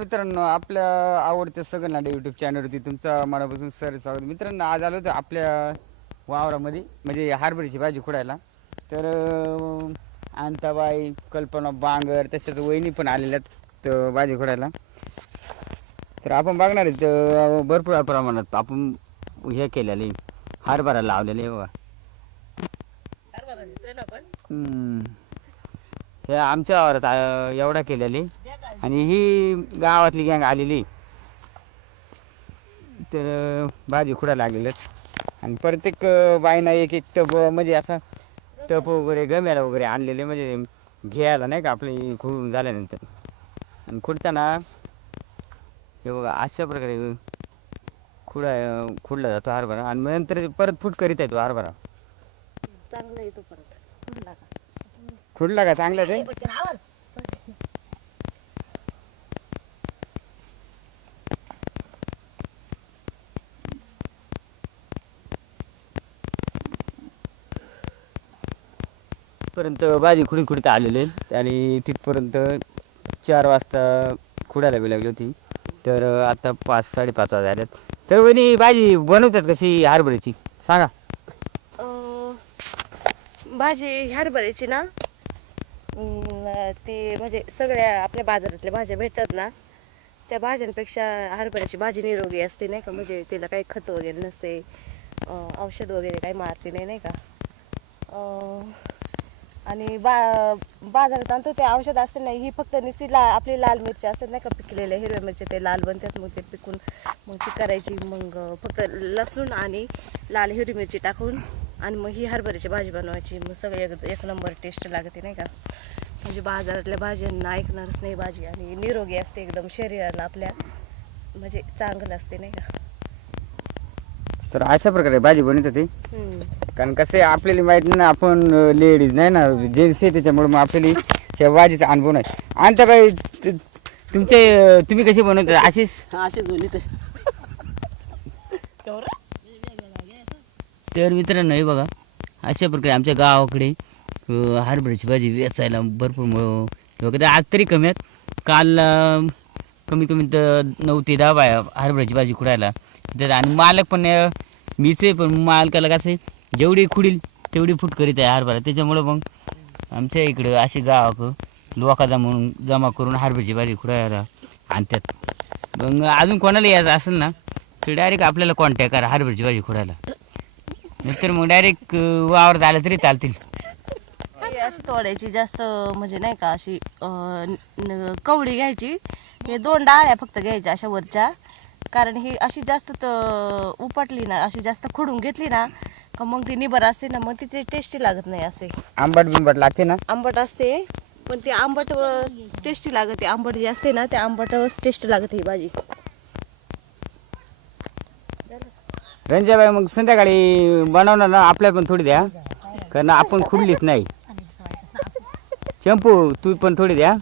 मित्रांनो आपल्या आवडत्या सगळ्यांना युट्यूब चॅनलवरती तुमचं मनापासून सर स्वागत. मित्रांनो आज आलो होतो आपल्या वावरामध्ये म्हणजे हारभरीची भाजी खुडायला. तर अंताबाई कल्पना बांगर तसेच वहिनी पण आलेल्या आहेत भाजी खुडायला. तर आपण बघणार आहेत अं, भरपूर प्रमाणात आपण हे केलेले हरभरा लावलेले. हे आमच्या वावरात एवढा केलेली. आणि ही गावातली गँग आलेली. तर भाजी खुडायला लागलेले आणि प्रत्येक बाईनं एक एक टप म्हणजे असा टप वगैरे गम्याला वगैरे आणलेले म्हणजे घ्यायला नाही का आपली खुडून झाल्यानंतर. आणि खुडताना हे बघा अशा प्रकारे खुडा खुडला जातो हरभरा. आणि नंतर परत फूट करीत आहे तो हरभरा. चांगला येतो परत. खुडला का? चांगला ते? पर्यंत भाजी खुडी खुडीत आलेले आणि तिथपर्यंत चार वाजता खुडायला बी लागली होती. तर आता पाच साडेपाच वाजता आल्यात तर वहिनी भाजी बनवतात कशी हरभऱ्याची? सांगा. अं, भाजी हरभऱ्याची ना? अं, ती म्हणजे सगळ्या आपल्या बाजारातल्या भाज्या भेटतात ना? त्या भाज्यांपेक्षा हरभऱ्याची भाजी निरोगी असते नाही का? म्हणजे तिला काही खत वगैरे नसते. अं, औषध वगैरे काही मारते नाही नाही का? अं, आणि बा बाजारात आणतो ते औषध असते नाही ही फक्त नुसती ला आपली लाल मिरची असतात नाही का पिकलेल्या हिरव्या मिरची ते लाल बनतात मग ते पिकून मग ती करायची मग फक्त लसूण आणि लाल हिरवी मिरची टाकून आणि मग ही हरभऱ्याची भाजी बनवायची. मग सगळं एक एक नंबर टेस्ट लागते नाही का. म्हणजे बाजारातल्या भाज्यांना ऐकणारच नाही भाजी आणि निरोगी असते एकदम शरीराला आपल्या म्हणजे चांगलं असते नाही का. तर अशा प्रकारे भाजी बनवतात ते हम्म. कारण कसं आहे आपल्याला माहीत नाही ना आपण लेडीज नाही ना जेंट्स आहे त्याच्यामुळे मग आपल्याला ह्या भाजीचा अनुभव नाही. आणि बाई तु- तुमचे तुम्ही कशी बनवता अशीच असे दोन्ही तर मित्रांनो हे बघा अशा प्रकारे आमच्या गावाकडे हरभऱ्याची भाजी वेचायला भरपूर वगैरे आज तरी कमी आहेत. काल कमी कमी तर नऊ ते दहा बाया हरभऱ्याची भाजी खुडायला तर आणि मालक पण मीच आहे पण मालकाला कसं आहे जेवढी खुडील तेवढी फुट करीत आहे हरभरा. त्याच्यामुळं मग आमच्या इकडं अशी गावाक लोकाचा म्हणून जमा करून हरभऱ्याची भाजी खुडायला आणतात मग अजून कोणाला यायचं असेल ना तर डायरेक्ट आपल्याला कॉन्टॅक्ट करा हरभऱ्याची भाजी खुडायला. नंतर मग डायरेक्ट वावरत आलं तरी चालतील. अशी तोडायची जास्त म्हणजे नाही का अशी कवडी घ्यायची. हे दोन डाळ्या फक्त घ्यायच्या अशा वरच्या. कारण ही अशी जास्त त- उपटली ना अशी जास्त खुडून घेतली ना का मग ती निबर असते ना मग ती ते टेस्टी लागत नाही असे. आंबट बिंबट लागते ना? आंबट असते पण ते आंबट टेस्टी लागते. आंबट जे असते ना ते आंबट टेस्टी लागते ही भाजी. रंजाबाई मग संध्याकाळी बनवणार ना आपल्या पण थोडी द्या. कारण आपण खुडलीच नाही. चंपू तू पण थोडी द्या.